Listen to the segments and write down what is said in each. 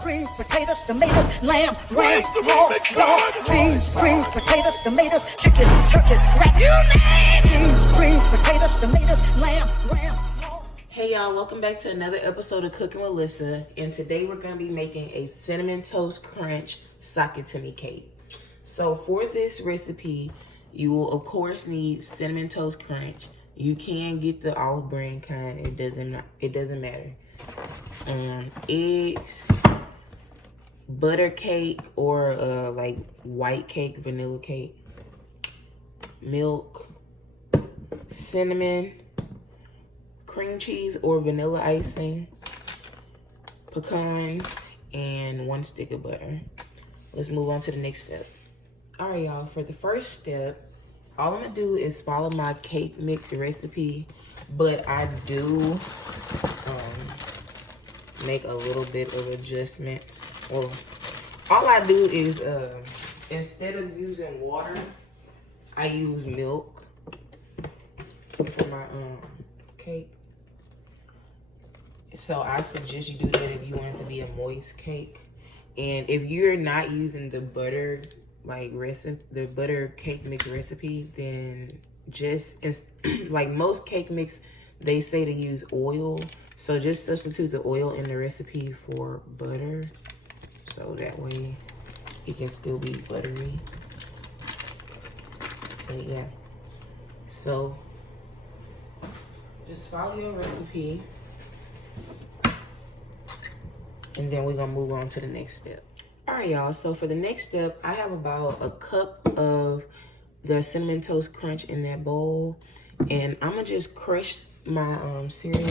greens, potatoes, tomatoes, lamb, ram, hog, dog, beans, potatoes, tomatoes, chicken, turkeys, rat, greens, potatoes, tomatoes, lamb, ram, hog. Hey y'all, welcome back to another episode of Cooking with Lissa, and today we're going to be making a cinnamon toast crunch sock it to me cake. So for this recipe, you will of course need cinnamon toast crunch. You can get the olive brand kind, it doesn't matter. Eggs, butter cake or like white cake, vanilla cake, milk, cinnamon, cream cheese or vanilla icing, pecans, and 1 stick of butter. Let's move on to the next step. All right, y'all, for the first step, all I'm gonna do is follow my cake mix recipe, but I do make a little bit of adjustments. Well, all I do is instead of using water, I use milk for my cake. So I suggest you do that if you want it to be a moist cake. And if you're not using the butter the butter cake mix recipe, then it's like most cake mix, they say to use oil. So just substitute the oil in the recipe for butter, so that way it can still be buttery. But yeah, so just follow your recipe, and then we're gonna move on to the next step. All right, y'all, so for the next step, I have about a cup of the cinnamon toast crunch in that bowl, and I'm gonna just crush my cereal.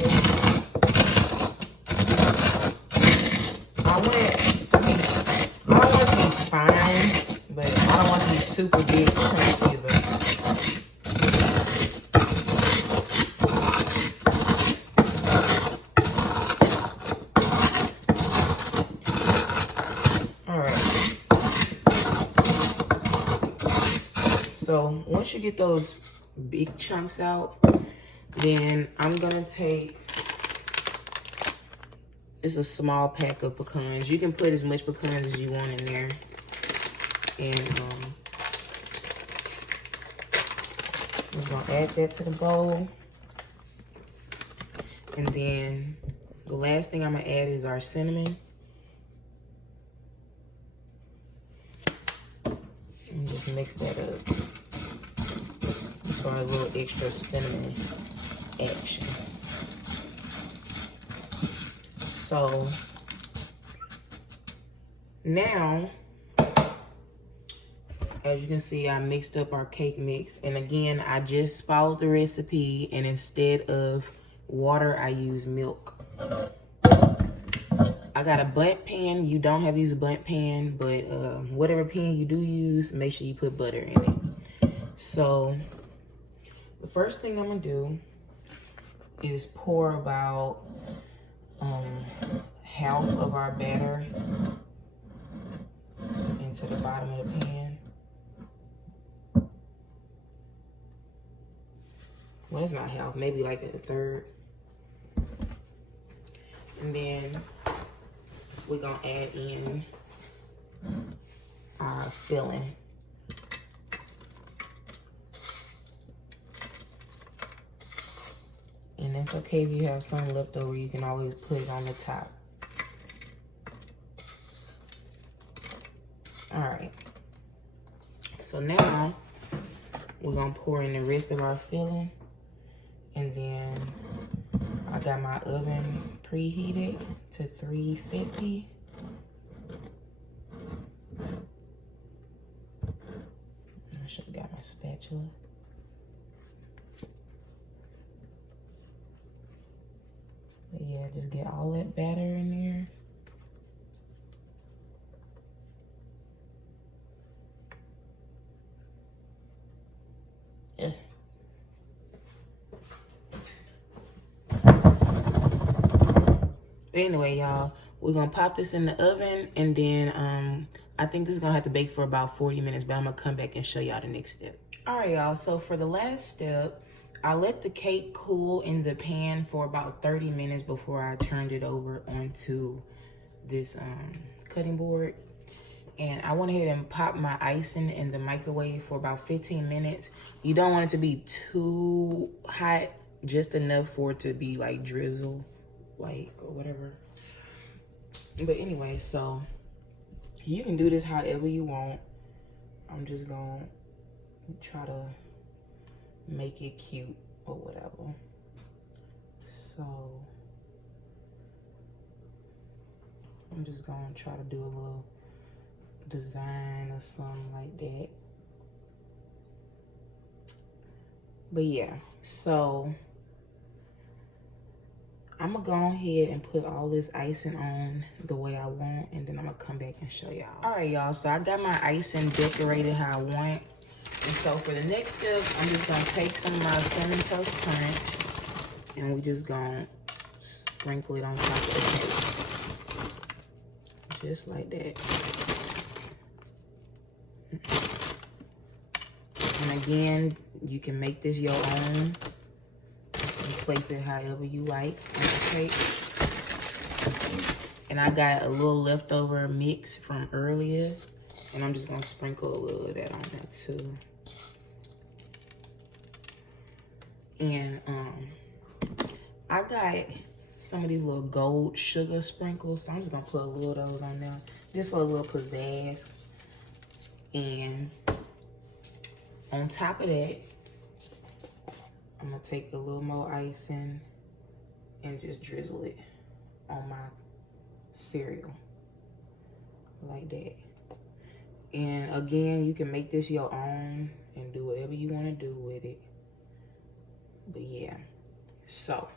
I don't want it to be fine, but I don't want it to be super big crunch either. So once you get those big chunks out, then I'm gonna take, it's a small pack of pecans. You can put as much pecans as you want in there. And we're gonna add that to the bowl. And then the last thing I'm gonna add is our cinnamon. And just mix that up. Just for a little extra cinnamon action. So now, as you can see, I mixed up our cake mix. And again, I just followed the recipe, and instead of water, I use milk. I got a bundt pan. You don't have to use a bundt pan, but whatever pan you do use, make sure you put butter in it. So the first thing I'm gonna do is pour about half of our batter into the bottom of the pan. Well, it's not half, maybe like a third. And then we're gonna add in our filling. And it's okay if you have some left over, you can always put it on the top. All right. So now we're gonna pour in the rest of our filling. And then I got my oven preheated to 350. I should have got my spatula. But yeah, just get all that batter in there. Yeah. Anyway, y'all, we're gonna pop this in the oven, and then I think this is gonna have to bake for about 40 minutes, but I'm gonna come back and show y'all the next step. All right, y'all, so for the last step, I let the cake cool in the pan for about 30 minutes before I turned it over onto this cutting board. And I went ahead and popped my icing in the microwave for about 15 minutes. You don't want it to be too hot, just enough for it to be like drizzle, like, or whatever. But anyway, so you can do this however you want. I'm just gonna try to make it cute or whatever. So I'm just gonna try to do a little design or something like that. But yeah, so I'm gonna go ahead and put all this icing on the way I want, and then I'm gonna come back and show y'all. All right, y'all, so I got my icing decorated how I want. And so for the next step, I'm just gonna take some of my Cinnamon Toast Crunch, and we just gonna sprinkle it on top of the cake. Just like that. And again, you can make this your own. You place it however you like on the cake. And I got a little leftover mix from earlier, and I'm just gonna sprinkle a little of that on there too. And I got some of these little gold sugar sprinkles, so I'm just gonna put a little of those on there, just for a little pizzazz. And on top of that, I'm gonna take a little more icing and just drizzle it on my cereal like that. And again, you can make this your own and do whatever you want to do with it. But yeah, so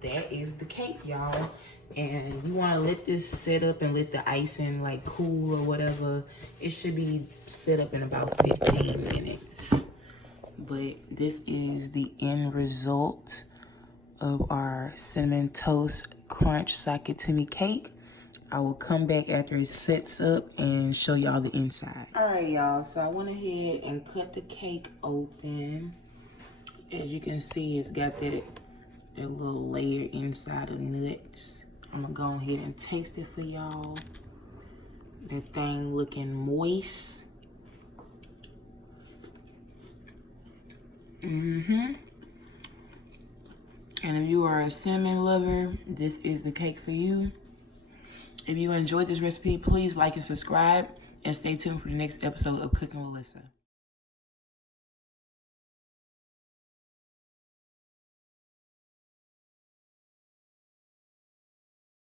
that is the cake, y'all. And you want to let this set up and let the icing like cool or whatever. It should be set up in about 15 minutes. But this is the end result of our Cinnamon Toast Crunch Sakatini cake. I will come back after it sets up and show y'all the inside. All right, y'all, so I went ahead and cut the cake open. As you can see, it's got that little layer inside of nuts. I'm gonna go ahead and taste it for y'all. That thing looking moist. And if you are a cinnamon lover, this is the cake for you. If you enjoyed this recipe, please like and subscribe, and stay tuned for the next episode of Cooking with Lissa.